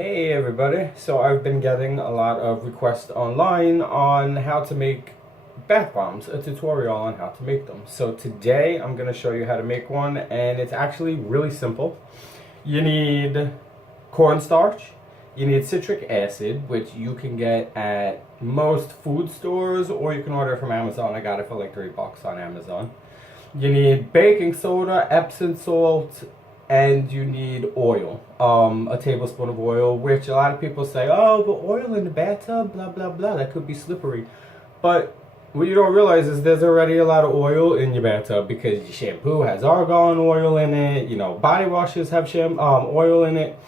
Hey everybody, so I've been getting a lot of requests online on how to make bath bombs, a tutorial on how to make them. So today I'm going to show you how to make one, and it's actually really simple. You need cornstarch, you need citric acid, which you can get at most food stores or you can order it from Amazon. I got it for like $3 on Amazon. You need baking soda, Epsom salt, and you need oil, a tablespoon of oil, which a lot of people say, oh, but oil in the bathtub, blah, blah, blah, that could be slippery. But what you don't realize is there's already a lot of oil in your bathtub because your shampoo has argan oil in it, body washes have oil in it.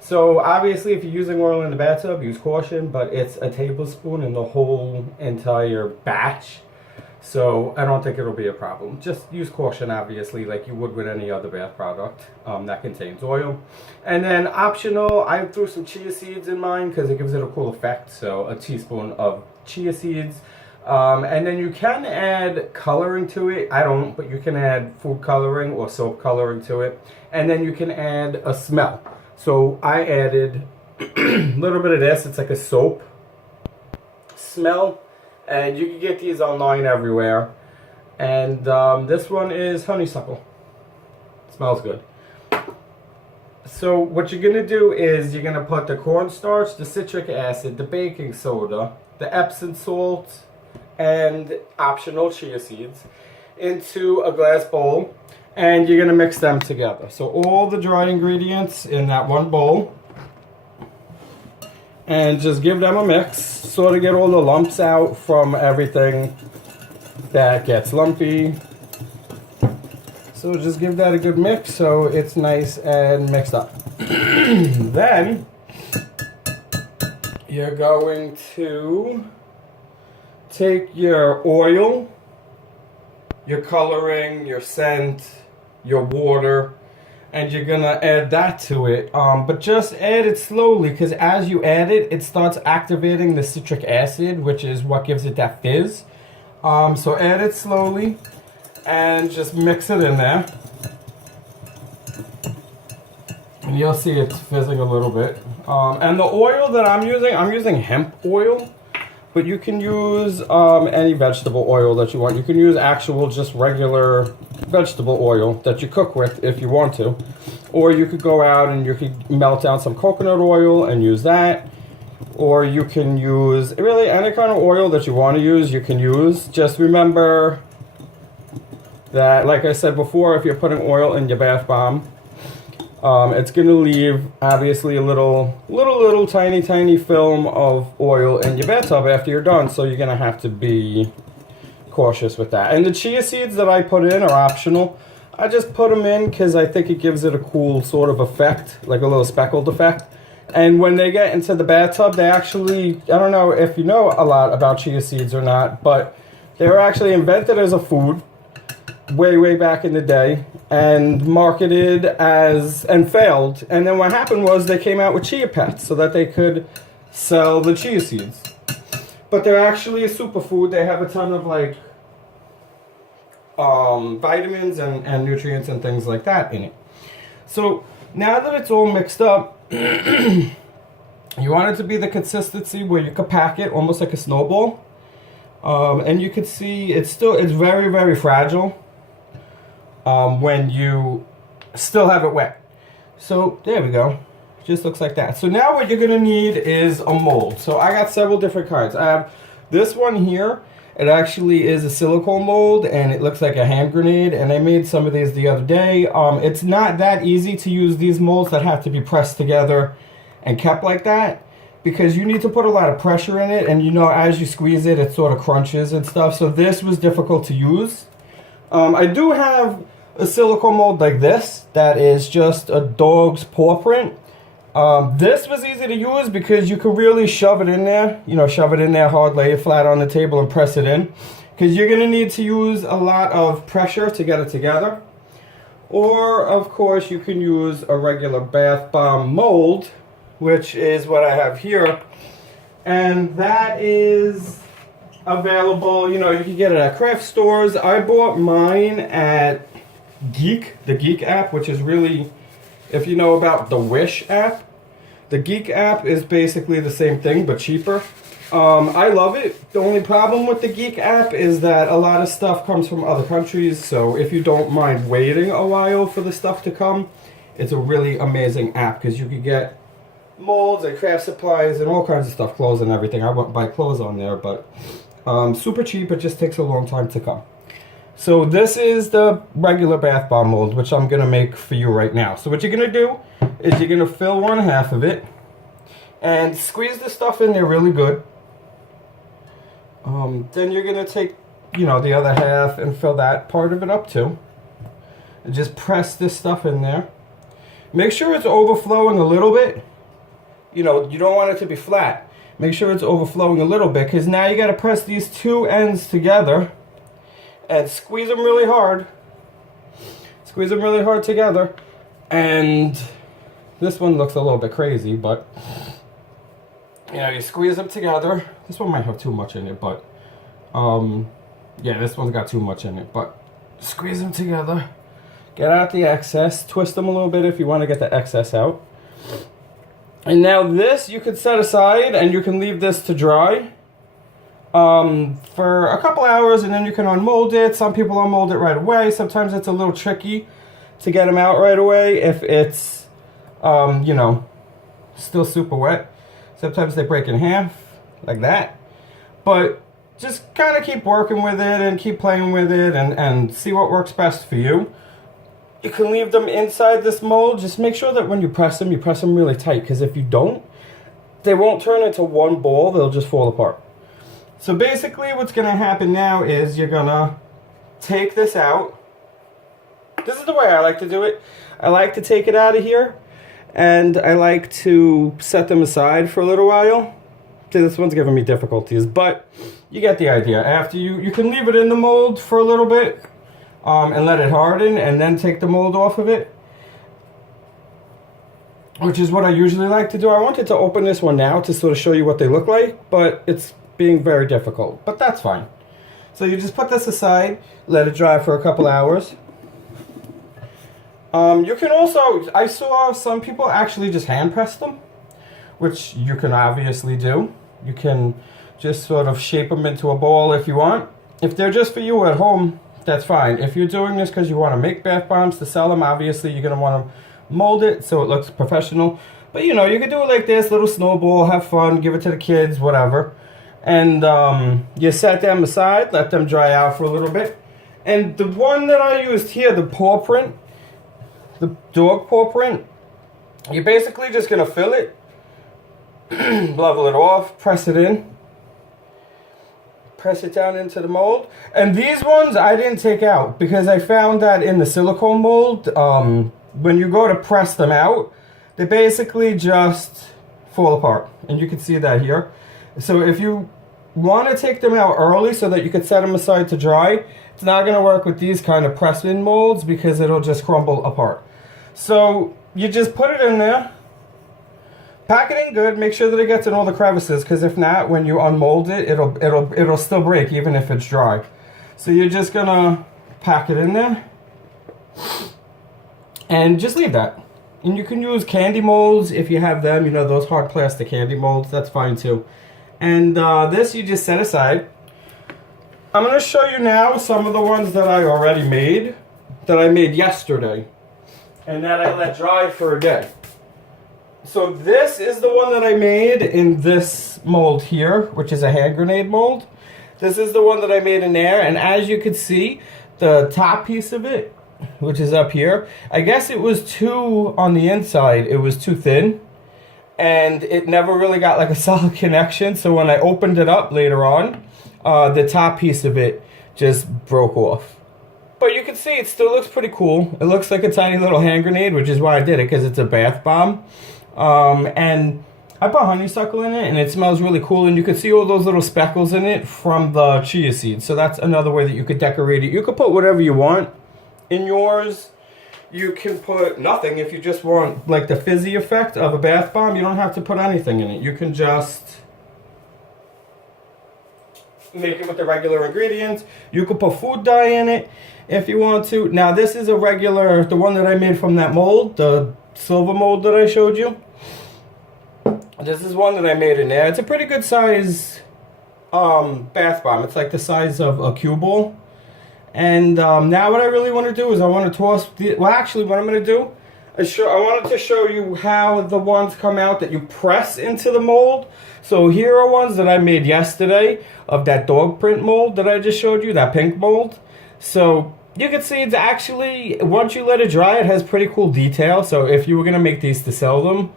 So obviously if you're using oil in the bathtub, use caution, but it's a tablespoon in the whole entire batch. So I don't think it'll be a problem. Just use caution, obviously, like you would with any other bath product that contains oil. And then optional, I threw some chia seeds in mine because it gives it a cool effect. So a teaspoon of chia seeds. And then you can add coloring to it. I don't, but you can add food coloring or soap coloring to it. And then you can add a smell. So I added a little bit of this. It's like a soap smell. And you can get these online everywhere. And this one is honeysuckle. Smells good. So what you're going to do is you're going to put the cornstarch, the citric acid, the baking soda, the Epsom salt, and optional chia seeds into a glass bowl. And you're going to mix them together. So all the dry ingredients in that one bowl. And just give them a mix, sort of get all the lumps out from everything that gets lumpy. So just give that a good mix so it's nice and mixed up. Then you're going to take your oil, your coloring, your scent, your water, and you're gonna add that to it, but just add it slowly because as you add it, it starts activating the citric acid, which is what gives it that fizz. So add it slowly and just mix it in there, and you'll see it's fizzing a little bit. And the oil that I'm using hemp oil, but you can use any vegetable oil that you want. You can use actual just regular vegetable oil that you cook with if you want to. Or you could go out and you could melt down some coconut oil and use that. Or you can use really any kind of oil that you want to use, you can use. Just remember that, like I said before, if you're putting oil in your bath bomb, it's going to leave obviously a little tiny film of oil in your bathtub after you're done, so you're going to have to be cautious with that. And the chia seeds that I put in are optional. I just put them in because I think it gives it a cool sort of effect, like a little speckled effect. And when they get into the bathtub, they actually, I don't know if you know a lot about chia seeds or not, but they were actually invented as a food way back in the day and marketed as and failed, and then what happened was they came out with chia pets so that they could sell the chia seeds. But they're actually a superfood. They have a ton of like vitamins and nutrients and things like that in it. So now that it's all mixed up, you want it to be the consistency where you could pack it almost like a snowball, and you could see it's very fragile when you still have it wet. So there we go. Just looks like that. So now what you're going to need is a mold. So I got several different kinds. I have this one here. It actually is a silicone mold and it looks like a hand grenade, and I made some of these the other day. It's not that easy to use these molds that have to be pressed together and kept like that, because you need to put a lot of pressure in it, and as you squeeze it, it sort of crunches and stuff. So this was difficult to use. I do have a silicone mold like this that is just a dog's paw print. This was easy to use because you could really shove it in there, hard, lay it flat on the table and press it in, because you're going to need to use a lot of pressure to get it together. Or of course you can use a regular bath bomb mold, which is what I have here, and that is available, you can get it at craft stores. I bought mine at the Geek app, which is really, if you know about the Wish app, The Geek app is basically the same thing, but cheaper. I love it. The only problem with the Geek app is that a lot of stuff comes from other countries, so if you don't mind waiting a while for the stuff to come, it's a really amazing app because you can get molds and craft supplies and all kinds of stuff, clothes and everything. I wouldn't buy clothes on there, but super cheap. It just takes a long time to come. So this is the regular bath bomb mold, which I'm going to make for you right now. So what you're going to do is you're going to fill 1/2 of it and squeeze the stuff in there really good. Then you're going to take, the other half and fill that part of it up too. And just press this stuff in there. Make sure it's overflowing a little bit. You don't want it to be flat. Make sure it's overflowing a little bit, because now you got to press these two ends together and squeeze them really hard. Squeeze them really hard together. And this one looks a little bit crazy, but you squeeze them together. This one might have too much in it, but yeah, this one's got too much in it, but squeeze them together. Get out the excess. Twist them a little bit if you want to get the excess out. And now this you could set aside, and you can leave this to dry for a couple hours, and then you can unmold it. Some people unmold it right away. Sometimes it's a little tricky to get them out right away if it's still super wet. Sometimes they break in half like that. But just kind of keep working with it and keep playing with it and see what works best for you. You can leave them inside this mold. Just make sure that when you press them really tight, because if you don't, they won't turn into one ball. They'll just fall apart. So basically what's going to happen now is you're going to take this out. This is the way I like to do it. I like to take it out of here, and I like to set them aside for a little while. See, this one's giving me difficulties, but you get the idea. After you can leave it in the mold for a little bit and let it harden, and then take the mold off of it, which is what I usually like to do. I wanted to open this one now to sort of show you what they look like, but it's being very difficult, but that's fine. So you just put this aside, let it dry for a couple hours. You can also, I saw some people actually just hand press them, which you can obviously do. You can just sort of shape them into a ball if you want. If they're just for you at home, that's fine. If you're doing this because you want to make bath bombs to sell them, obviously you're going to want to mold it so it looks professional. But you can do it like this, little snowball, have fun, give it to the kids, whatever. And you set them aside, let them dry out for a little bit. And the one that I used here, the paw print, the dog paw print, you're basically just going to fill it, level it off, press it in, press it down into the mold. And these ones I didn't take out because I found that in the silicone mold, when you go to press them out, they basically just fall apart. And you can see that here. So if you want to take them out early so that you could set them aside to dry, it's not going to work with these kind of press-in molds because it'll just crumble apart. So you just put it in there, pack it in good, make sure that it gets in all the crevices, because if not, when you unmold it, it'll still break even if it's dry. So you're just gonna pack it in there and just leave that. And you can use candy molds if you have them, those hard plastic candy molds, that's fine too. And this you just set aside. I'm going to show you now some of the ones that I already made, that I made yesterday, and that I let dry for a day. So this is the one that I made in this mold here, which is a hand grenade mold. This is the one that I made in there, and as you can see, the top piece of it, which is up here, I guess it was too, on the inside, it was too thin, and it never really got like a solid connection, so when I opened it up later on, the top piece of it just broke off. But you can see it still looks pretty cool. It looks like a tiny little hand grenade, which is why I did it, because it's a bath bomb. And I put honeysuckle in it, and it smells really cool, and you can see all those little speckles in it from the chia seeds. So that's another way that you could decorate it. You could put whatever you want in yours. You can put nothing if you just want like the fizzy effect of a bath bomb. You don't have to put anything in it. You can just make it with the regular ingredients. You could put food dye in it if you want to. Now this is a regular, the one that I made from that mold, the silver mold that I showed you. This is one that I made in there. It's a pretty good size bath bomb. It's like the size of a cue ball. And now what I really want to do is I want to toss the, well, actually what I'm going to do is I wanted to show you how the ones come out that you press into the mold. So here are ones that I made yesterday of that dog print mold that I just showed you, that pink mold. So you can see it's actually, once you let it dry, it has pretty cool detail. So if you were going to make these to sell them,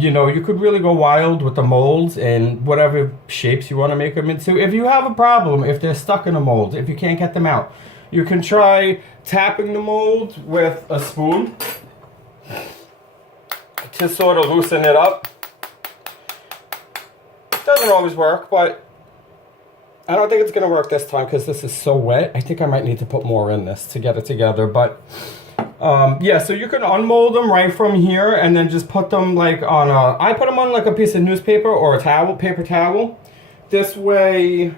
you know, you could really go wild with the molds and whatever shapes you want to make them into. If you have a problem, if they're stuck in a mold, if you can't get them out, you can try tapping the mold with a spoon to sort of loosen it up. It doesn't always work, but I don't think it's going to work this time because this is so wet. I think I might need to put more in this to get it together, but yeah, so you can unmold them right from here and then just put them like on a, I put them on like a piece of newspaper or a towel, paper towel. This way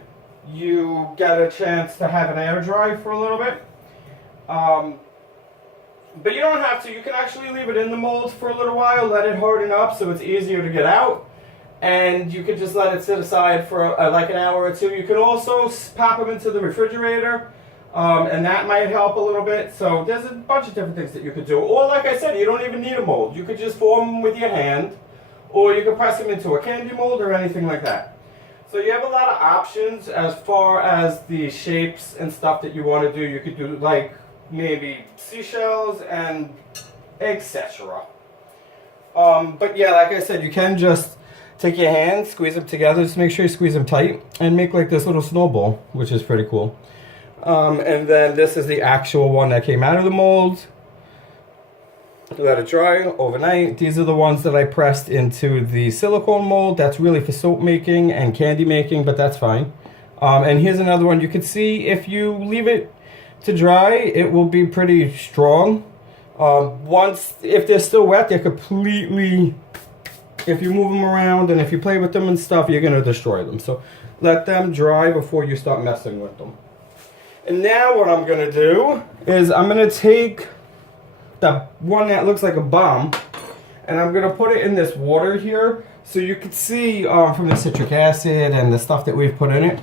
you get a chance to have it air dry for a little bit. But you don't have to, you can actually leave it in the mold for a little while, let it harden up so it's easier to get out. And you can just let it sit aside for like an hour or two. You can also pop them into the refrigerator. And that might help a little bit. So there's a bunch of different things that you could do. Or like I said, you don't even need a mold. You could just form them with your hand. Or you could press them into a candy mold or anything like that. So you have a lot of options as far as the shapes and stuff that you want to do. You could do like maybe seashells and etc. But yeah, like I said, you can just take your hand, squeeze them together. Just make sure you squeeze them tight and make like this little snowball, which is pretty cool. And then this is the actual one that came out of the mold. Let it dry overnight. These are the ones that I pressed into the silicone mold. That's really for soap making and candy making, but that's fine. And here's another one. You can see if you leave it to dry, it will be pretty strong. If they're still wet, they're completely, if you move them around and if you play with them and stuff, you're going to destroy them. So let them dry before you start messing with them. And now what I'm going to do is I'm going to take the one that looks like a bomb and I'm going to put it in this water here so you can see from the citric acid and the stuff that we've put in it,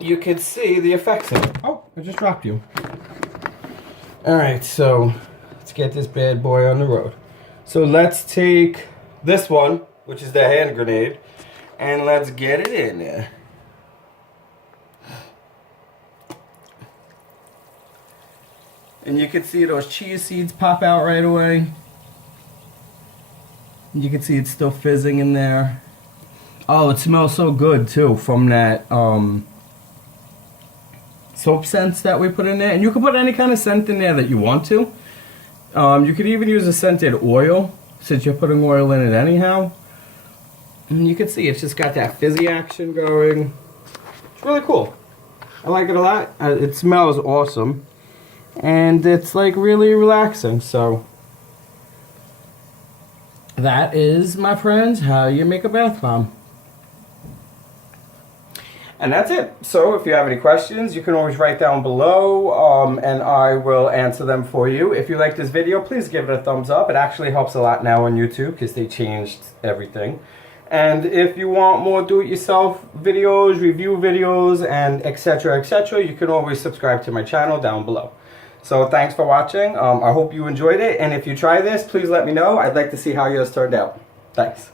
you can see the effects of it. Oh, I just dropped you. Alright, so let's get this bad boy on the road. So let's take this one, which is the hand grenade, and let's get it in there. And you can see those chia seeds pop out right away. And you can see it's still fizzing in there. Oh, it smells so good too from that soap scents that we put in there. And you can put any kind of scent in there that you want to. You could even use a scented oil since you're putting oil in it anyhow. And you can see it's just got that fizzy action going. It's really cool. I like it a lot. It smells awesome. And it's like really relaxing. So that is, my friends, how you make a bath bomb. And that's it. So if you have any questions, you can always write down below and I will answer them for you. If you like this video, please give it a thumbs up. It actually helps a lot now on YouTube because they changed everything. And if you want more do-it-yourself videos, review videos, and etc., etc., you can always subscribe to my channel down below. So thanks for watching. I hope you enjoyed it. And if you try this, please let me know. I'd like to see how yours turned out. Thanks.